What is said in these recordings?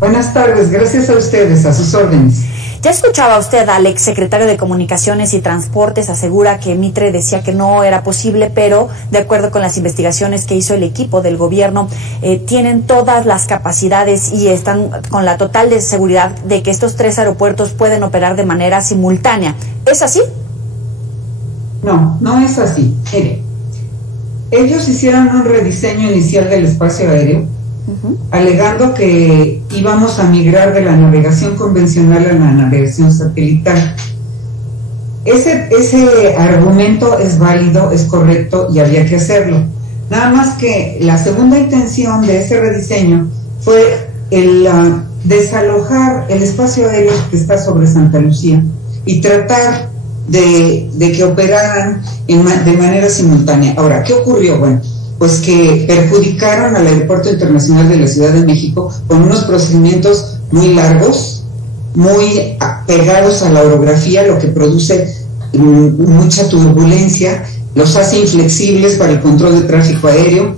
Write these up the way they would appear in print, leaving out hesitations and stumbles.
Buenas tardes, gracias a ustedes, a sus órdenes. Ya escuchaba usted al exsecretario de Comunicaciones y Transportes, asegura que Mitre decía que no era posible, pero de acuerdo con las investigaciones que hizo el equipo del gobierno, tienen todas las capacidades y están con la total de seguridad de que estos 3 aeropuertos pueden operar de manera simultánea. ¿Es así? No, no es así. Mire, ellos hicieron un rediseño inicial del espacio aéreo, alegando que íbamos a migrar de la navegación convencional a la navegación satelital. Ese argumento es válido, es correcto y había que hacerlo. Nada más que la segunda intención de ese rediseño fue el desalojar el espacio aéreo que está sobre Santa Lucía y tratar de que operaran de manera simultánea. Ahora, ¿qué ocurrió? Bueno, pues que perjudicaron al Aeropuerto Internacional de la Ciudad de México con unos procedimientos muy largos, muy pegados a la orografía, lo que produce mucha turbulencia, los hace inflexibles para el control de tráfico aéreo,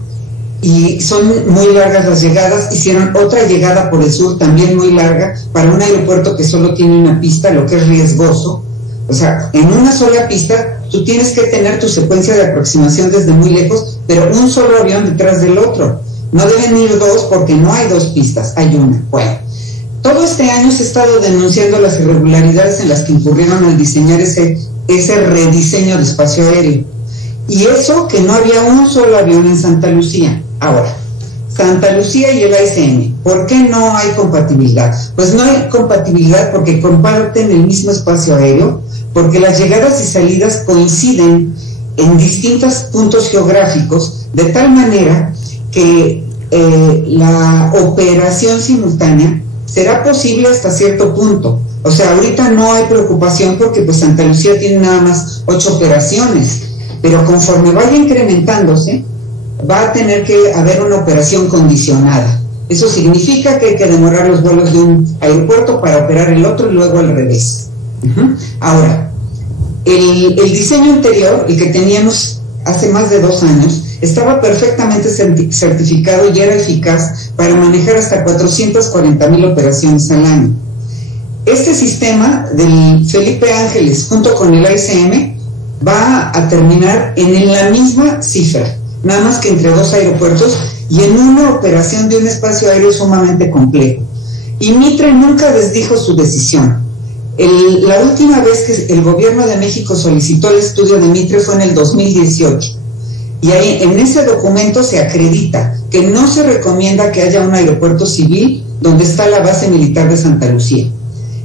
y son muy largas las llegadas. Hicieron otra llegada por el sur también muy larga para un aeropuerto que solo tiene una pista, lo que es riesgoso. O sea, en una sola pista tú tienes que tener tu secuencia de aproximación desde muy lejos, pero un solo avión detrás del otro. No deben ir 2 porque no hay 2 pistas, hay una. Bueno, todo este año se ha estado denunciando las irregularidades en las que incurrieron al diseñar ese rediseño de espacio aéreo. Y eso que no había un solo avión en Santa Lucía. Ahora, Santa Lucía y el AICM, ¿por qué no hay compatibilidad? Pues no hay compatibilidad porque comparten el mismo espacio aéreo, porque las llegadas y salidas coinciden en distintos puntos geográficos, de tal manera que la operación simultánea será posible hasta cierto punto. O sea, ahorita no hay preocupación porque pues Santa Lucía tiene nada más 8 operaciones, pero conforme vaya incrementándose, va a tener que haber una operación condicionada. Eso significa que hay que demorar los vuelos de un aeropuerto para operar el otro y luego al revés. Ahora, el diseño anterior, el que teníamos hace más de 2 años, estaba perfectamente certificado y era eficaz para manejar hasta 440,000 operaciones al año. Este sistema del Felipe Ángeles junto con el AICM va a terminar en la misma cifra, nada más que entre 2 aeropuertos y en una operación de un espacio aéreo sumamente complejo. Y Mitre nunca desdijo su decisión. La última vez que el gobierno de México solicitó el estudio de Mitre fue en el 2018. Y ahí, en ese documento se acredita que no se recomienda que haya un aeropuerto civil donde está la base militar de Santa Lucía.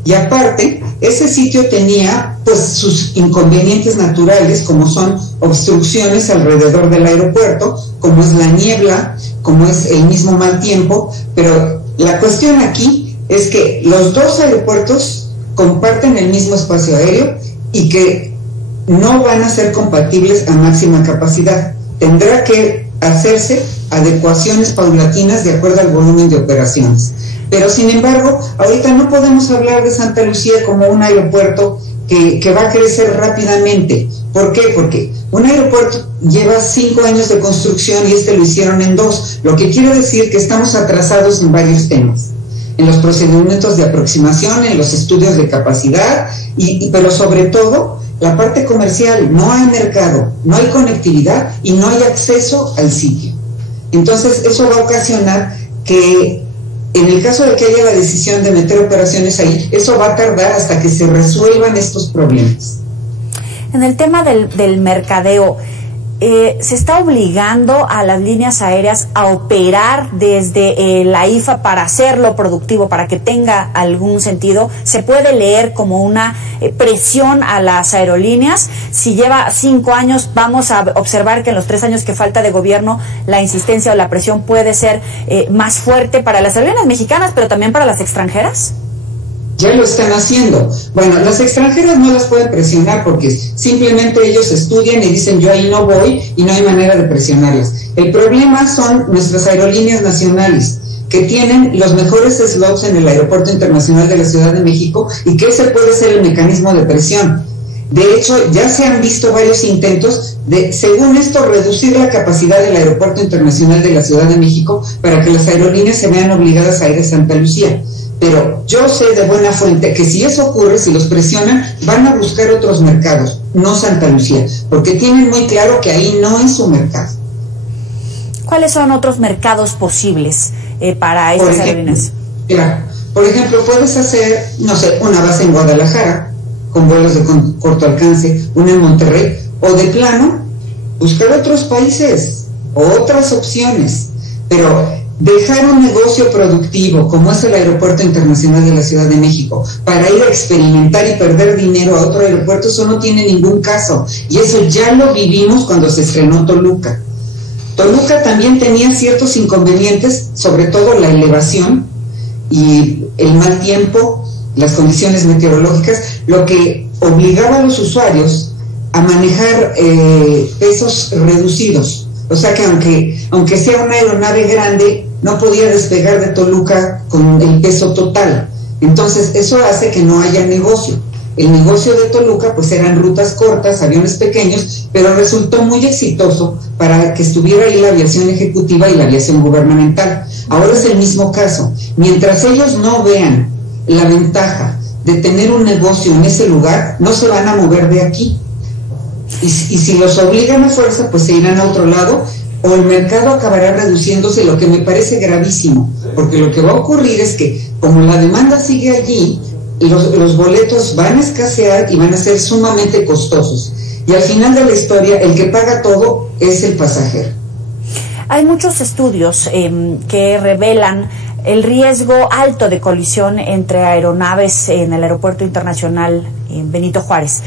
Y aparte, ese sitio tenía pues sus inconvenientes naturales, como son obstrucciones alrededor del aeropuerto, como es la niebla, como es el mismo mal tiempo, pero la cuestión aquí es que los 2 aeropuertos comparten el mismo espacio aéreo y que no van a ser compatibles a máxima capacidad. Tendrá que hacerse adecuaciones paulatinas de acuerdo al volumen de operaciones. Pero sin embargo, ahorita no podemos hablar de Santa Lucía como un aeropuerto que va a crecer rápidamente. ¿Por qué? Porque un aeropuerto lleva 5 años de construcción y lo hicieron en 2, lo que quiere decir que estamos atrasados en varios temas, en los procedimientos de aproximación, en los estudios de capacidad, pero sobre todo la parte comercial. No hay mercado, no hay conectividad y no hay acceso al sitio. Entonces eso va a ocasionar que en el caso de que haya la decisión de meter operaciones ahí, eso va a tardar hasta que se resuelvan estos problemas. En el tema del mercadeo, ¿se está obligando a las líneas aéreas a operar desde la IFA para hacerlo productivo, para que tenga algún sentido? ¿Se puede leer como una presión a las aerolíneas? Si lleva 5 años, vamos a observar que en los 3 años que falta de gobierno, la insistencia o la presión puede ser más fuerte para las aerolíneas mexicanas, pero también para las extranjeras. Ya lo están haciendo. Bueno, las extranjeras no las pueden presionar porque simplemente ellos estudian y dicen yo ahí no voy y no hay manera de presionarlas. El problema son nuestras aerolíneas nacionales, que tienen los mejores slots en el Aeropuerto Internacional de la Ciudad de México y que ese puede ser el mecanismo de presión. De hecho, ya se han visto varios intentos según esto, reducir la capacidad del Aeropuerto Internacional de la Ciudad de México para que las aerolíneas se vean obligadas a ir a Santa Lucía. Pero yo sé de buena fuente que si eso ocurre, si los presionan, van a buscar otros mercados, no Santa Lucía, porque tienen muy claro que ahí no es su mercado. ¿Cuáles son otros mercados posibles para estas aerolíneas? Claro, por ejemplo, puedes hacer, no sé, una base en Guadalajara, con vuelos de corto alcance, una en Monterrey, o de plano, buscar otros países, o otras opciones, pero dejar un negocio productivo como es el Aeropuerto Internacional de la Ciudad de México para ir a experimentar y perder dinero a otro aeropuerto, eso no tiene ningún caso, y eso ya lo vivimos cuando se estrenó Toluca. Toluca también tenía ciertos inconvenientes, sobre todo la elevación y el mal tiempo, las condiciones meteorológicas, lo que obligaba a los usuarios a manejar pesos reducidos. O sea que aunque sea una aeronave grande, no podía despegar de Toluca con el peso total. Entonces eso hace que no haya negocio. El negocio de Toluca pues eran rutas cortas, aviones pequeños, pero resultó muy exitoso para que estuviera ahí la aviación ejecutiva y la aviación gubernamental. Ahora es el mismo caso. Mientras ellos no vean la ventaja de tener un negocio en ese lugar, no se van a mover de aquí. Y si los obligan a fuerza, pues se irán a otro lado, o el mercado acabará reduciéndose, lo que me parece gravísimo, porque lo que va a ocurrir es que, como la demanda sigue allí, los boletos van a escasear y van a ser sumamente costosos. Y al final de la historia, el que paga todo es el pasajero. Hay muchos estudios que revelan el riesgo alto de colisión entre aeronaves en el Aeropuerto Internacional Benito Juárez.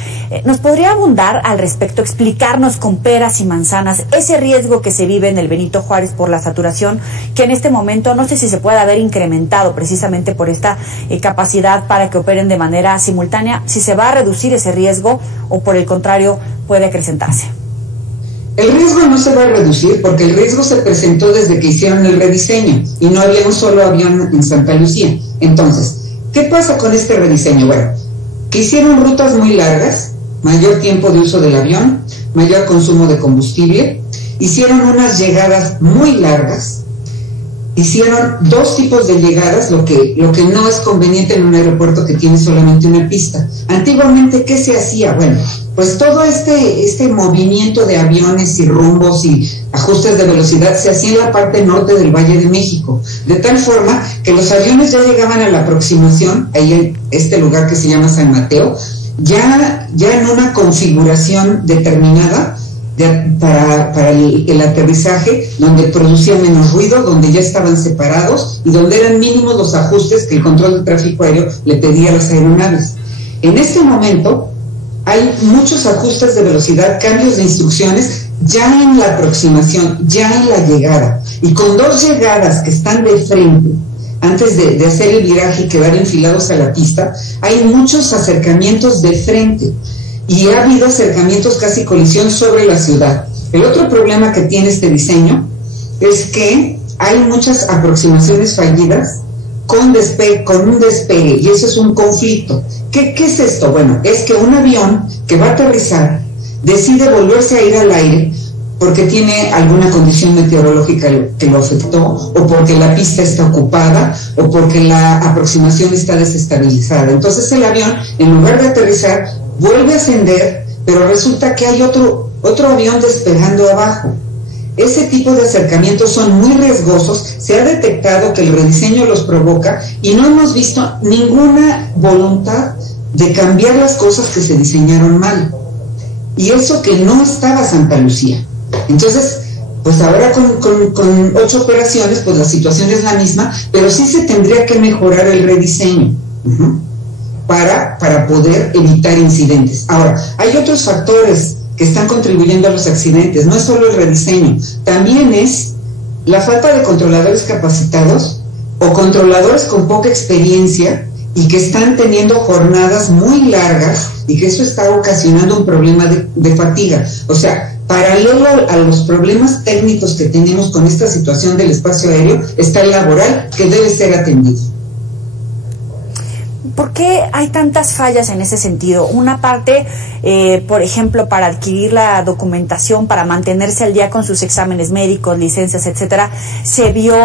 ¿Nos podría abundar al respecto, explicarnos con peras y manzanas ese riesgo que se vive en el Benito Juárez por la saturación, que en este momento no sé si se puede haber incrementado precisamente por esta capacidad para que operen de manera simultánea, si se va a reducir ese riesgo o por el contrario puede acrecentarse? El riesgo no se va a reducir porque el riesgo se presentó desde que hicieron el rediseño y no había un solo avión en Santa Lucía. Entonces, ¿qué pasa con este rediseño? Bueno, que hicieron rutas muy largas, mayor tiempo de uso del avión, mayor consumo de combustible, hicieron unas llegadas muy largas, hicieron dos tipos de llegadas, lo que no es conveniente en un aeropuerto que tiene solamente una pista. Antiguamente, ¿qué se hacía? Bueno, pues todo este movimiento de aviones y rumbos y ajustes de velocidad se hacía en la parte norte del Valle de México, de tal forma que los aviones ya llegaban a la aproximación, ahí en este lugar que se llama San Mateo, ya en una configuración determinada para el aterrizaje, donde producía menos ruido, donde ya estaban separados y donde eran mínimos los ajustes que el control de tráfico aéreo le pedía a las aeronaves. En este momento hay muchos ajustes de velocidad, cambios de instrucciones ya en la aproximación, ya en la llegada, y con dos llegadas que están de frente antes de hacer el viraje y quedar enfilados a la pista, hay muchos acercamientos de frente y ha habido acercamientos, casi colisión sobre la ciudad. El otro problema que tiene este diseño es que hay muchas aproximaciones fallidas con un despegue, y eso es un conflicto. ¿Qué es esto? Bueno, es que un avión que va a aterrizar decide volverse a ir al aire porque tiene alguna condición meteorológica que lo afectó, o porque la pista está ocupada, o porque la aproximación está desestabilizada. Entonces el avión, en lugar de aterrizar, vuelve a ascender, pero resulta que hay otro avión despegando abajo. Ese tipo de acercamientos son muy riesgosos, se ha detectado que el rediseño los provoca y no hemos visto ninguna voluntad de cambiar las cosas que se diseñaron mal. Y eso que no estaba Santa Lucía. Entonces, pues ahora con 8 operaciones, pues la situación es la misma, pero sí se tendría que mejorar el rediseño para poder evitar incidentes. Ahora, hay otros factores que están contribuyendo a los accidentes, no es solo el rediseño, también es la falta de controladores capacitados o controladores con poca experiencia y que están teniendo jornadas muy largas y que eso está ocasionando un problema de fatiga. O sea, paralelo a los problemas técnicos que tenemos con esta situación del espacio aéreo, está el laboral, que debe ser atendido. ¿Por qué hay tantas fallas en ese sentido? Una parte, por ejemplo, para adquirir la documentación, para mantenerse al día con sus exámenes médicos, licencias, etcétera, se vio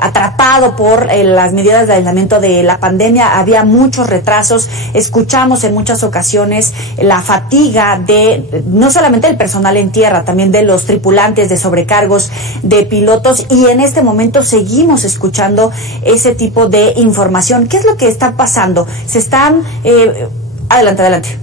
atrapado por las medidas de aislamiento de la pandemia. Había muchos retrasos. Escuchamos en muchas ocasiones la fatiga de no solamente el personal en tierra, también de los tripulantes, de sobrecargos, de pilotos, y en este momento seguimos escuchando ese tipo de información. ¿Qué es lo que está pasando? Se están... adelante.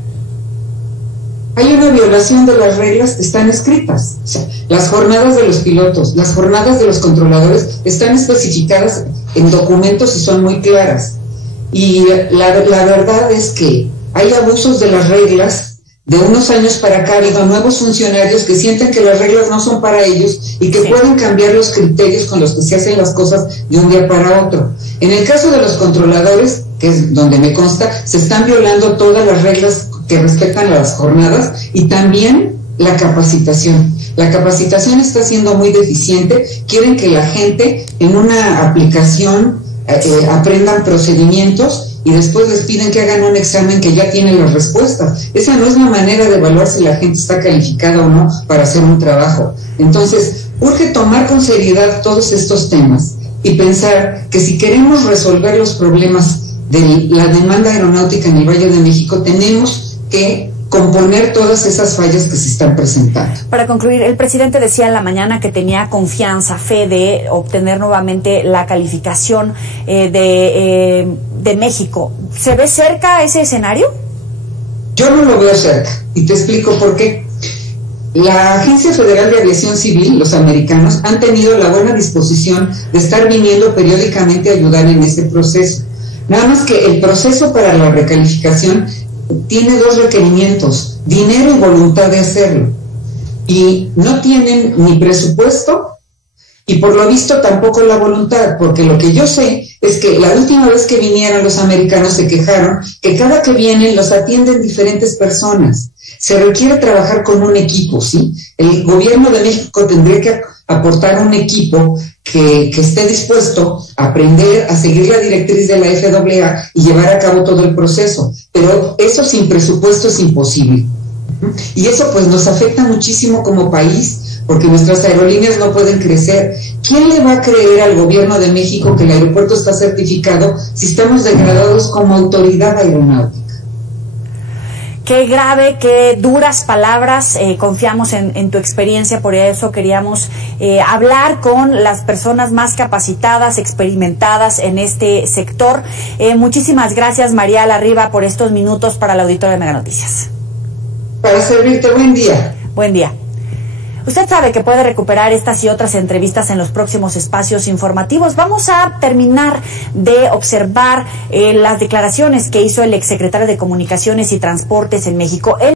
Hay una violación de las reglas que están escritas. O sea, las jornadas de los pilotos, las jornadas de los controladores están especificadas en documentos y son muy claras. Y la verdad es que hay abusos de las reglas. De unos años para acá ha habido nuevos funcionarios que sienten que las reglas no son para ellos y que pueden cambiar los criterios con los que se hacen las cosas de un día para otro. En el caso de los controladores, que es donde me consta, se están violando todas las reglas que respetan las jornadas y también la capacitación. La capacitación está siendo muy deficiente. Quieren que la gente en una aplicación aprendan procedimientos y después les piden que hagan un examen que ya tiene las respuestas. Esa no es la manera de evaluar si la gente está calificada o no para hacer un trabajo. Entonces, urge tomar con seriedad todos estos temas y pensar que si queremos resolver los problemas de la demanda aeronáutica en el Valle de México, tenemos que componer todas esas fallas que se están presentando. Para concluir, el presidente decía en la mañana que tenía confianza, fe de obtener nuevamente la calificación de México. ¿Se ve cerca ese escenario? Yo no lo veo cerca, y te explico por qué. La Agencia Federal de Aviación Civil, los americanos, han tenido la buena disposición de estar viniendo periódicamente a ayudar en ese proceso. Nada más que el proceso para la recalificación tiene dos requerimientos: dinero y voluntad de hacerlo. Y no tienen ni presupuesto y por lo visto tampoco la voluntad, porque lo que yo sé es que la última vez que vinieron los americanos se quejaron que cada que vienen los atienden diferentes personas. Se requiere trabajar con un equipo, ¿sí? El gobierno de México tendría que aportar un equipo que esté dispuesto a aprender, a seguir la directriz de la FAA y llevar a cabo todo el proceso. Pero eso sin presupuesto es imposible. Y eso pues nos afecta muchísimo como país, porque nuestras aerolíneas no pueden crecer. ¿Quién le va a creer al gobierno de México que el aeropuerto está certificado si estamos degradados como autoridad aeronáutica? Qué grave, qué duras palabras. Confiamos en tu experiencia, por eso queríamos hablar con las personas más capacitadas, experimentadas en este sector. Muchísimas gracias, María Larriba, por estos minutos para la auditoría de Mega Noticias. Para servirte, buen día. Buen día. Usted sabe que puede recuperar estas y otras entrevistas en los próximos espacios informativos. Vamos a terminar de observar las declaraciones que hizo el exsecretario de Comunicaciones y Transportes en México.